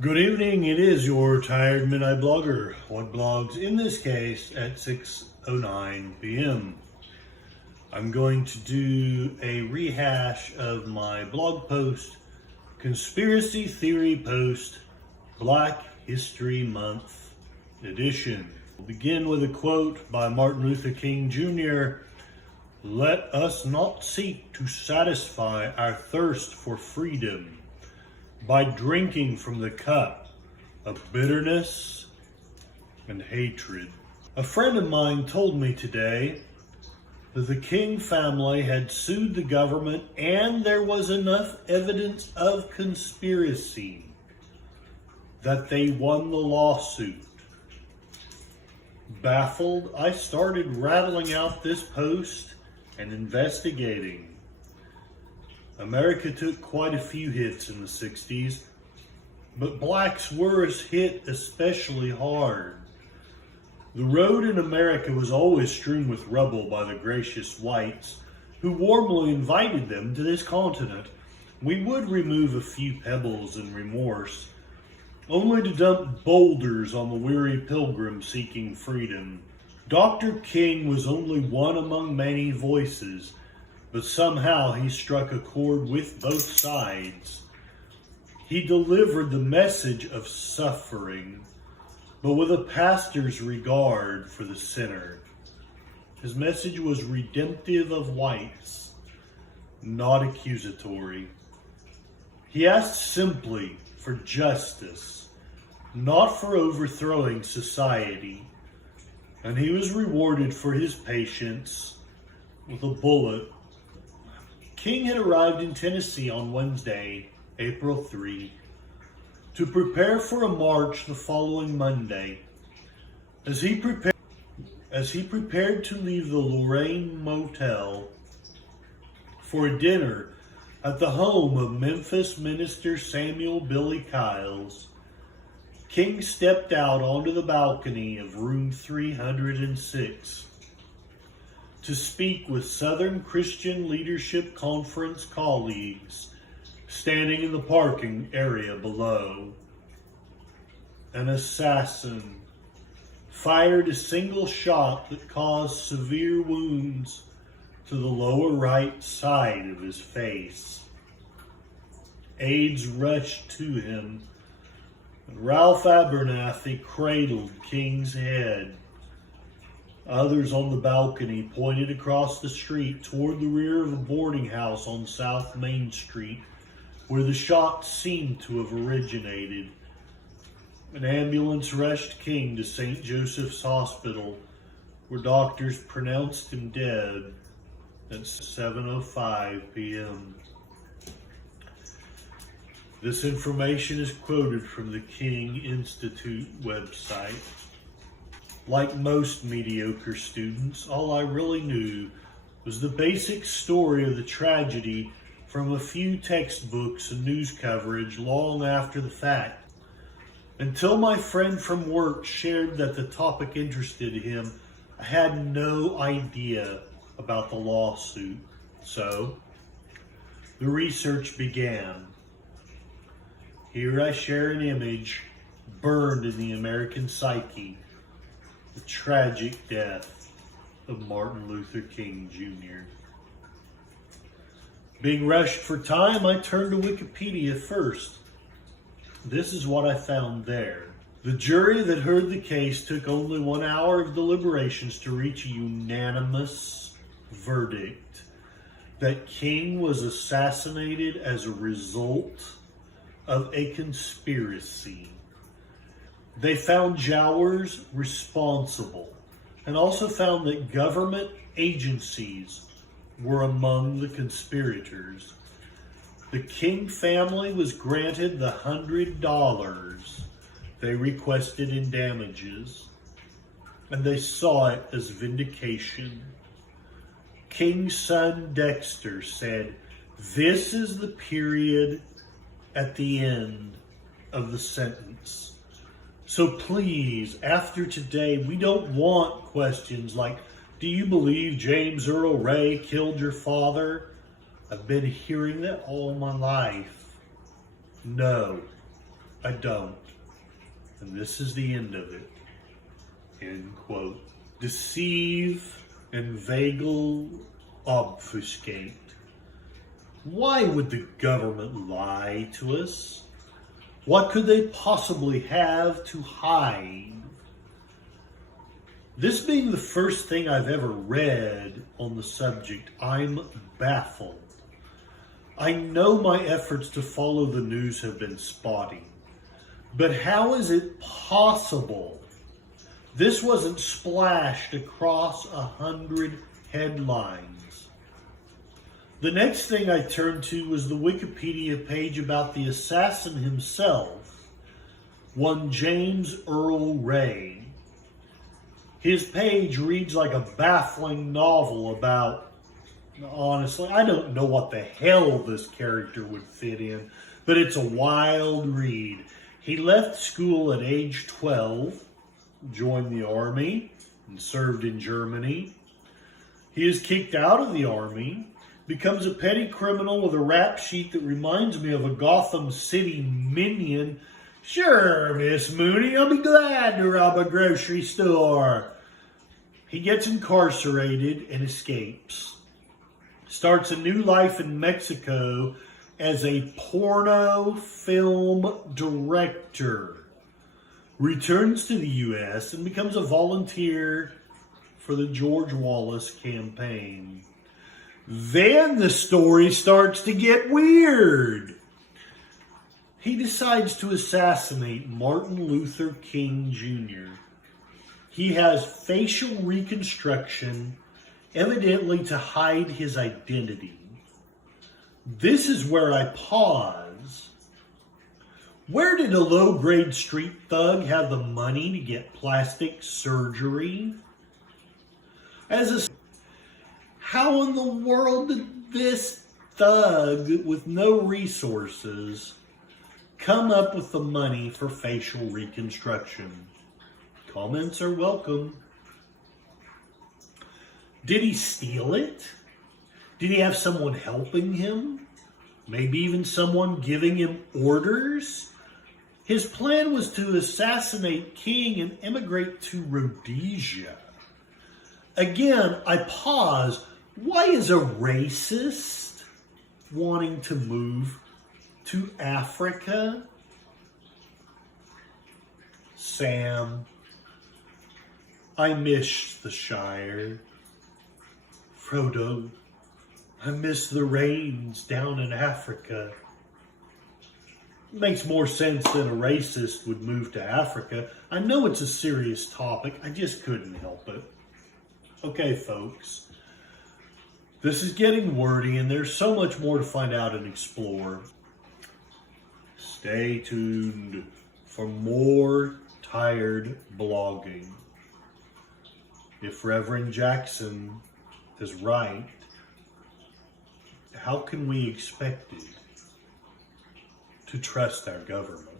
Good evening, it is your Tired Midnight Blogger. What blogs in this case at 6:09 p.m. I'm going to do a rehash of my blog post, Conspiracy Theory Post, Black History Month edition. We'll begin with a quote by Martin Luther King Jr. "Let us not seek to satisfy our thirst for freedom by drinking from the cup of bitterness and hatred." A friend of mine told me today that the King family had sued the government and there was enough evidence of conspiracy that they won the lawsuit. Baffled, I started rattling out this post and investigating. America took quite a few hits in the 60s, but blacks were hit especially hard. The road in America was always strewn with rubble by the gracious whites, who warmly invited them to this continent. We would remove a few pebbles in remorse, only to dump boulders on the weary pilgrim seeking freedom. Dr. King was only one among many voices, but somehow he struck a chord with both sides. He delivered the message of suffering, but with a pastor's regard for the sinner. His message was redemptive of whites, not accusatory. He asked simply for justice, not for overthrowing society, and he was rewarded for his patience with a bullet. King had arrived in Tennessee on Wednesday, April 3, to prepare for a march the following Monday. As he prepared to leave the Lorraine Motel for a dinner at the home of Memphis minister Samuel Billy Kyles, King stepped out onto the balcony of room 306 to speak with Southern Christian Leadership Conference colleagues standing in the parking area below. An assassin fired a single shot that caused severe wounds to the lower right side of his face. Aides rushed to him, and Ralph Abernathy cradled King's head. Others on the balcony pointed across the street toward the rear of a boarding house on South Main Street, where the shot seemed to have originated. An ambulance rushed King to St. Joseph's Hospital, where doctors pronounced him dead at 7:05 p.m. This information is quoted from the King Institute website. Like most mediocre students, all I really knew was the basic story of the tragedy from a few textbooks and news coverage long after the fact. Until my friend from work shared that the topic interested him, I had no idea about the lawsuit. So, the research began. Here I share an image burned in the American psyche: the tragic death of Martin Luther King Jr. Being rushed for time, I turned to Wikipedia first. This is what I found there. The jury that heard the case took only 1 hour of deliberations to reach a unanimous verdict that King was assassinated as a result of a conspiracy. They found Jowers responsible and also found that government agencies were among the conspirators. The King family was granted the $100 they requested in damages, and they saw it as vindication. King's son Dexter said, "This is the period at the end of the sentence. So please, after today, we don't want questions like, do you believe James Earl Ray killed your father? I've been hearing that all my life. No, I don't. And this is the end of it. End quote. Deceive, inveigle, obfuscate. Why would the government lie to us? What could they possibly have to hide? This being the first thing I've ever read on the subject, I'm baffled. I know my efforts to follow the news have been spotty, but how is it possible this wasn't splashed across 100 headlines? The next thing I turned to was the Wikipedia page about the assassin himself, one James Earl Ray. His page reads like a baffling novel about, honestly, I don't know what the hell this character would fit in, but it's a wild read. He left school at age 12, joined the army, and served in Germany. He is kicked out of the army, becomes a petty criminal with a rap sheet that reminds me of a Gotham City minion. Sure, Miss Mooney, I'll be glad to rob a grocery store. He gets incarcerated and escapes. Starts a new life in Mexico as a porno film director. Returns to the U.S. and becomes a volunteer for the George Wallace campaign. Then the story starts to get weird. He decides to assassinate Martin Luther King Jr. He has facial reconstruction, evidently to hide his identity. This is where I pause. Where did a low-grade street thug have the money to get plastic surgery? How in the world did this thug with no resources come up with the money for facial reconstruction? Comments are welcome. Did he steal it? Did he have someone helping him? Maybe even someone giving him orders? His plan was to assassinate King and emigrate to Rhodesia. Again, I pause. Why is a racist wanting to move to Africa? Sam, I miss the Shire. Frodo, I miss the rains down in Africa. It makes more sense than a racist would move to Africa. I know it's a serious topic. I just couldn't help it. Okay, folks. This is getting wordy, and there's so much more to find out and explore. Stay tuned for more tired blogging. If Reverend Jackson is right, how can we expect it to trust our government?